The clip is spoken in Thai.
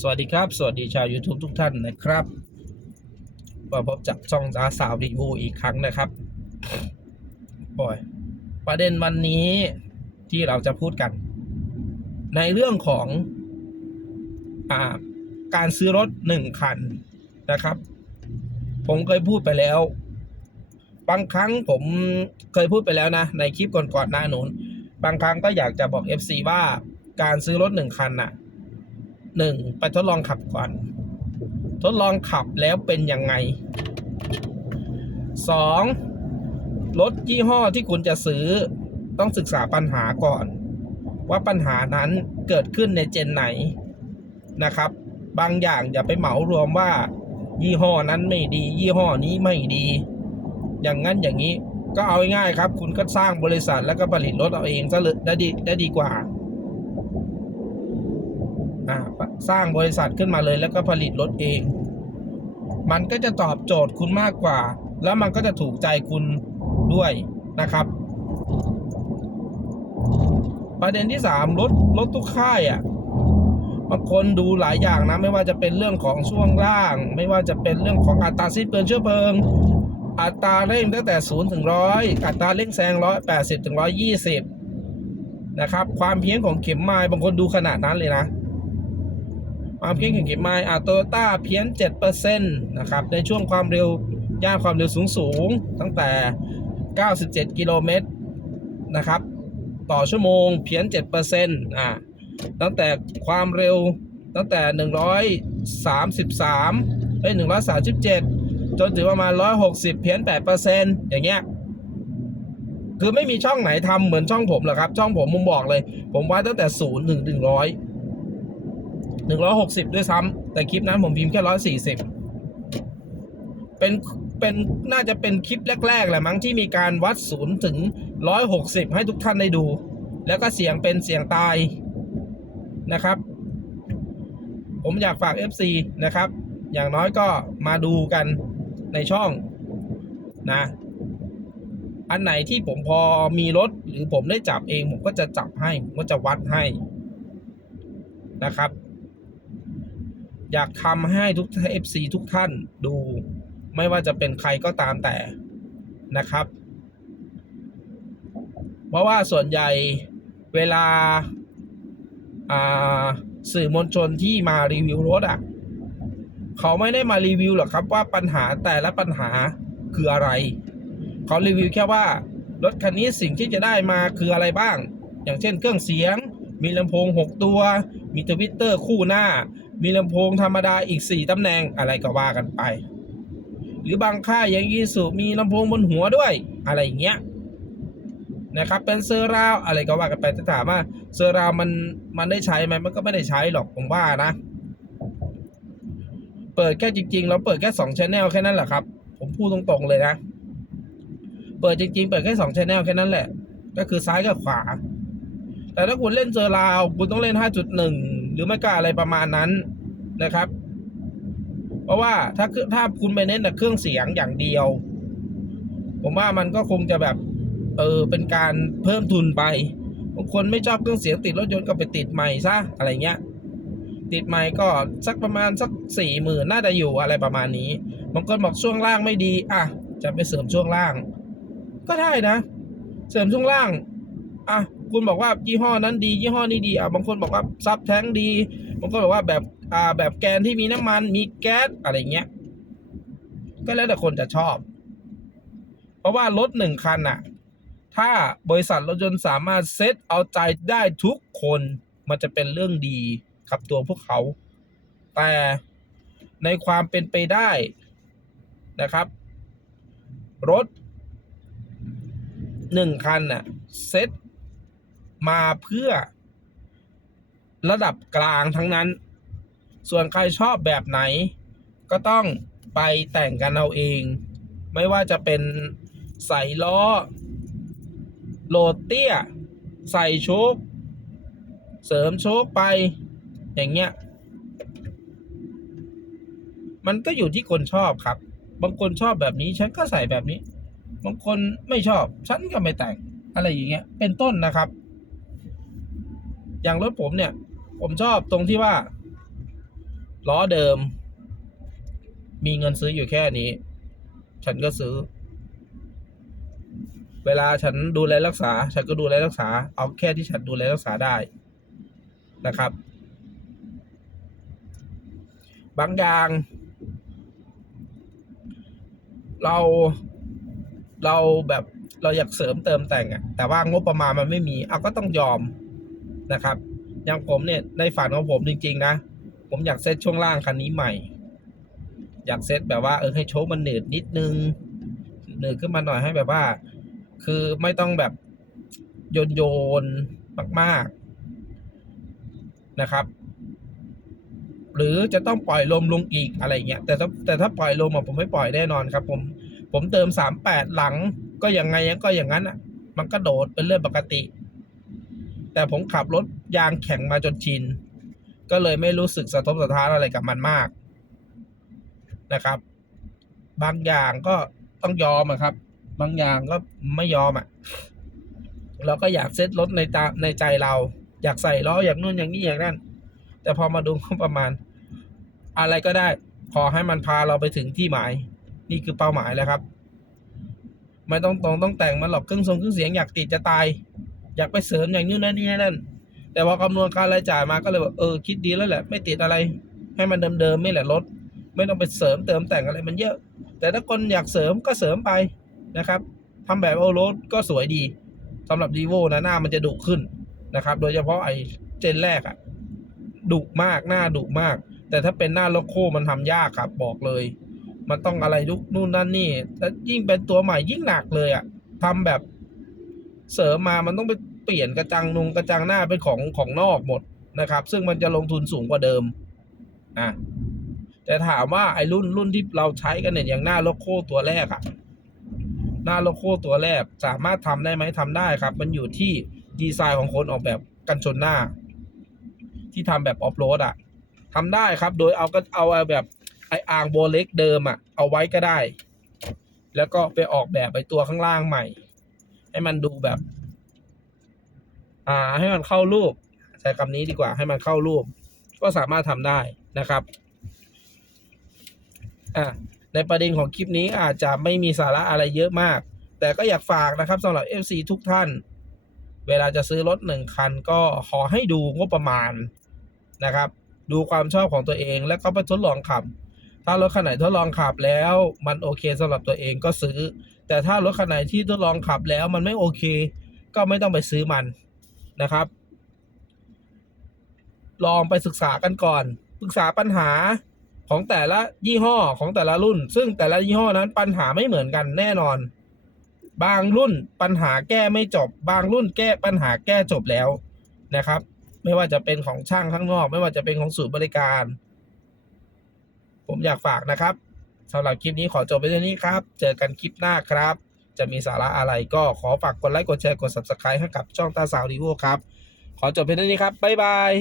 สวัสดีครับ สวัสดีชาว YouTube ทุกท่านนะครับมาพบจากช่องอาสาวรีวิวอีกครั้งนะครับบอยประเด็นวันนี้ที่เราจะพูดกัน ในเรื่องของอาการซื้อรถหนึ่งคันนะครับ ผมเคยพูดไปแล้ว บางครั้งผมเคยพูดไปแล้วนะ ในคลิปก่อนๆหน้านู้นบางครั้งก็อยากจะบอก FC ว่าการซื้อรถหนึ่งคันน่ะ หนึ่งไปทดลองขับก่อน ทดลองขับแล้วเป็นยังไงสองรถยี่ห้อที่คุณจะซื้อต้องศึกษาปัญหาก่อน ว่าปัญหานั้นเกิดขึ้นในเจนไหนนะครับ บางอย่างอย่าไปเหมารวมว่า ยี่ห้อนั้นไม่ดี ยี่ห้อนี้ไม่ดี อย่างนั้นอย่างนี้ก็เอาง่ายๆครับ คุณก็สร้างบริษัทแล้วก็ผลิตรถเอาเองซะเลยได้ดีได้ดีกว่า อ่า สร้างบริษัทขึ้นมาเลยแล้วก็ผลิตรถเอง มันก็จะตอบโจทย์คุณมากกว่า แล้วมันก็จะถูกใจคุณด้วยนะครับ ประเด็นที่สามรถรถทุกค่ายอะบางคนดูหลายอย่างนะไม่ว่าจะเป็นเรื่องของช่วงล่าง ไม่ว่าจะเป็นเรื่องของอัตราสิ้นเปลืองเชื้อเพลิง อัตราเร่งตั้งแต่ศูนย์ถึงร้อยอัตราเร่งแซงร้อยแปดสิบถึงร้อยยี่สิบนะครับ ความเพี้ยนของเข็มไม้บางคนดูขนาดนั้นเลยนะ ความเพี้ยนของเข็มไม้อ่าโตโยต้าเพี้ยน7%นะครับในช่วงความเร็วย่านความเร็วสูงสูงๆตั้งแต่ 97 กิโลเมตรนะครับ ต่อชั่วโมงเพี้ยน7%อ่าตั้งแต่ความเร็วตั้งแต่ 133เอ้ย137 จนถึงประมาณ 160 เพี้ยน8%อย่างเงี้ยคือไม่มีช่องไหนทำเหมือนช่องผมหรอกครับ ช่องผมมุมบอกเลย ผมวัดตั้งแต่0ถึง100 หนึ่งร้อยหกสิบด้วยซ้ำแต่คลิปนั้นผมพิมพ์แค่ร้อยสี่สิบเป็นเป็นน่าจะเป็นคลิปแรกๆแหละมั้งที่มีการวัดศูนย์ถึงร้อยหกสิบให้ทุกท่านได้ดู แล้วก็เสียงเป็นเสียงตายนะครับ ผมอยากฝาก FC นะครับ อย่างน้อยก็มาดูกันในช่องนะ อันไหนที่ผมพอมีรถหรือผมได้จับเอง ผมก็จะจับให้ ผมก็จะวัดให้นะครับ อยากทำให้ทุก FC ทุกท่านดู ไม่ว่าจะเป็นใครก็ตามแต่นะครับ เพราะว่าส่วนใหญ่เวลาสื่อมวลชนที่มารีวิวรถอะ เขาไม่ได้มารีวิวหรอกครับว่าปัญหาแต่ละปัญหาคืออะไร เขารีวิวแค่ว่ารถคันนี้สิ่งที่จะได้มาคืออะไรบ้าง อย่างเช่นเครื่องเสียง มีลำโพง 6 ตัว มีทวิตเตอร์คู่หน้า มีลำโพงธรรมดาอีก 4ตำแหน่งอะไรก็ว่ากันไป หรือบางค่ายอย่างยีสุมีลำโพงบนหัวด้วยอะไรอย่างเงี้ยนะครับเป็นเซอร์ราวอะไรก็ว่ากันไปแต่ถามว่าเซอร์ราวมันมันได้ใช้ไหมมันก็ไม่ได้ใช้หรอกผมว่านะ เปิดแค่จริงๆ เราเปิดแค่2 channel แค่นั้นแหละครับ ผมพูดตรงๆเลยนะ เปิดจริงๆ เปิดแค่2 channel แค่นั้นแหละ ก็คือซ้ายกับขวา แต่ถ้าคุณเล่นเซอร์ราวคุณต้องเล่น 5.1 หรือไม่ก็อะไรประมาณนั้นนะครับ เพราะว่าถ้าถ้าคุณไปเน้นแต่เครื่องเสียงอย่างเดียว ผมว่ามันก็คงจะแบบเออเป็นการเพิ่มทุนไปบางคนไม่ชอบเครื่องเสียงติดรถยนต์ก็ไปติดใหม่ซะอะไรเงี้ยติดใหม่ก็สักประมาณสักสี่หมื่นน่าจะอยู่อะไรประมาณนี้บางคนบอกช่วงล่างไม่ดีอะจะไปเสริมช่วงล่าง ก็ได้นะ เสริมช่วงล่างอะ คุณบอกว่ายี่ห้อนั้นดียี่ห้อนี้ดีอะบางคนบอกว่าซับแท้งดีบางคนบอกว่าแบบอ่าแบบแกนที่มีน้ำมันมีแก๊สอะไรเงี้ย ก็แล้วแต่คนจะชอบ เพราะว่ารถหนึ่งคันน่ะ ถ้าบริษัทรถยนต์สามารถเซตเอาใจได้ทุกคนมันจะเป็นเรื่องดีกับตัวพวกเขา แต่ในความเป็นไปได้นะครับ รถหนึ่งคันน่ะเซต มาเพื่อ ระดับกลางทั้งนั้น ส่วนใครชอบแบบไหน ก็ต้องไปแต่งกันเอาเอง ไม่ว่าจะเป็นใส่ล้อ โหลดเตี้ย ใส่โชคเสริมโชคไป อย่างเงี้ย มันก็อยู่ที่คนชอบครับ บางคนชอบแบบนี้ ฉันก็ใส่แบบนี้ บางคนไม่ชอบ ฉันก็ไม่แต่ง อะไรอย่างเงี้ย เป็นต้นนะครับ อย่างรถผมเนี่ย ผมชอบตรงที่ว่า ล้อเดิม มีเงินซื้ออยู่แค่นี้ ฉันก็ซื้อ เวลาฉันดูแลรักษา ฉันก็ดูแลรักษา เอาแค่ที่ฉันดูแลรักษาได้นะครับ บางอย่าง เราเราแบบเราอยากเสริมเติมแต่งอะแต่ว่างบประมาณมันไม่มีเอาก็ต้องยอม นะครับอย่างผมเนี่ยในฝันของผมจริง ๆ นะ ผมอยากเซตช่วงล่างคันนี้ใหม่ อยากเซตแบบว่าเออให้โชว์มันเหนืดนิดนึงเหนืดขึ้นมาหน่อยให้แบบว่า คือไม่ต้องแบบโยนโยนๆมาก ๆนะครับ หรือจะต้องปล่อยลมลงอีกอะไรเงี้ยแต่ถ้าแต่ถ้าปล่อยลมอะผมไม่ปล่อยแน่นอนครับ ผม ผมเติมสามแปดหลังก็ยังไงก็อย่างนั้นอะ มันก็โดดเป็นเรื่องปกติ แต่ผมขับรถยางแข็งมาจนชิน ก็เลยไม่รู้สึกสะทกสะท้านอะไรกับมันมากนะครับ บางอย่างก็ต้องยอมอะครับ บางอย่างก็ไม่ยอมอะเราก็อยากเซ็ตรถในตาในใจเรา อยากใส่ล้ออย่างนู่นอย่างนี้อย่างนั้นแต่พอมาดูประมาณ อะไรก็ได้ ขอให้มันพาเราไปถึงที่หมาย นี่คือเป้าหมายแล้วครับ ไม่ต้องตรงต้องแต่งมันหรอกเครื่องทรงเครื่องเสียงอยากติดจะตาย อยากไปเสริมอย่างนี้นั่นนี่นั่น แต่พอคำนวณการรายจ่ายมาก็เลยบอกเออคิดดีแล้วแหละ ไม่ติดอะไร ให้มันเดิมๆไม่แหละรถไม่ต้องไปเสริมเติมแต่งอะไรมันเยอะ แต่ถ้าคนอยากเสริมก็เสริมไปนะครับทำแบบโอโรสก็สวยดีสำหรับดีโวนะหน้ามันจะดุขึ้นนะครับ โดยเฉพาะไอ้เจนแรกอะดุมากหน้าดุมาก แต่ถ้าเป็นหน้าโลโก้มันทำยากครับบอกเลย มันต้องอะไรลุกนู่นนั่นนี่แล้วยิ่งเป็นตัวใหม่ยิ่งหนักเลยอะทำแบบ เสริมมามันต้องไปเปลี่ยนกระจังนุงกระจังหน้าเป็นของของนอกหมดนะครับ ซึ่งมันจะลงทุนสูงกว่าเดิมอะแต่ถามว่าไอ้รุ่นรุ่นที่เราใช้กันเนี่ยอย่างหน้าโลโก้ตัวแรกอะหน้าโลโก้ตัวแรกสามารถทำได้ไหมทำได้ครับ มันอยู่ที่ดีไซน์ของคนออกแบบกันชนหน้า ที่ทำแบบออฟโรดอะทำได้ครับ โดยเอาก็เอาแบบไออ่างโบเล็กเดิมอะเอาไว้ก็ได้ แล้วก็ไปออกแบบไปตัวข้างล่างใหม่ ให้มันดูแบบ อ่า ให้มันเข้ารูปใช้คำนี้ดีกว่า ให้มันเข้ารูป ก็สามารถทำได้นะครับ อ่าในประเด็นของคลิปนี้อาจจะไม่มีสาระอะไรเยอะมาก แต่ก็อยากฝากนะครับสำหรับ FC ทุกท่าน เวลาจะซื้อรถหนึ่งคัน ก็ขอให้ดูงบประมาณนะครับ ดูความชอบของตัวเองแล้วก็ไปทดลองขับ ถ้ารถคันไหนทดลองขับแล้วมันโอเคสำหรับตัวเองก็ซื้อ แต่ถ้ารถคันไหนที่ทดลองขับแล้วมันไม่โอเค ก็ไม่ต้องไปซื้อมันนะครับ ลองไปศึกษากันก่อน ปรึกษาปัญหาของแต่ละยี่ห้อของแต่ละรุ่น ซึ่งแต่ละยี่ห้อนั้นปัญหาไม่เหมือนกันแน่นอน บางรุ่นปัญหาแก้ไม่จบ บางรุ่นแก้ปัญหาแก้จบแล้วนะครับ ไม่ว่าจะเป็นของช่างข้างนอก ไม่ว่าจะเป็นของศูนย์บริการ ผมอยากฝากนะครับสำหรับคลิปนี้ขอจบไปเท่านี้ครับ เจอกันคลิปหน้าครับ จะมีสาระอะไรก็ขอฝากกดไลค์กดแชร์กด subscribe ให้กับช่องตาสาวรีโวครับ ขอจบไปเท่านี้ครับบ๊ายบาย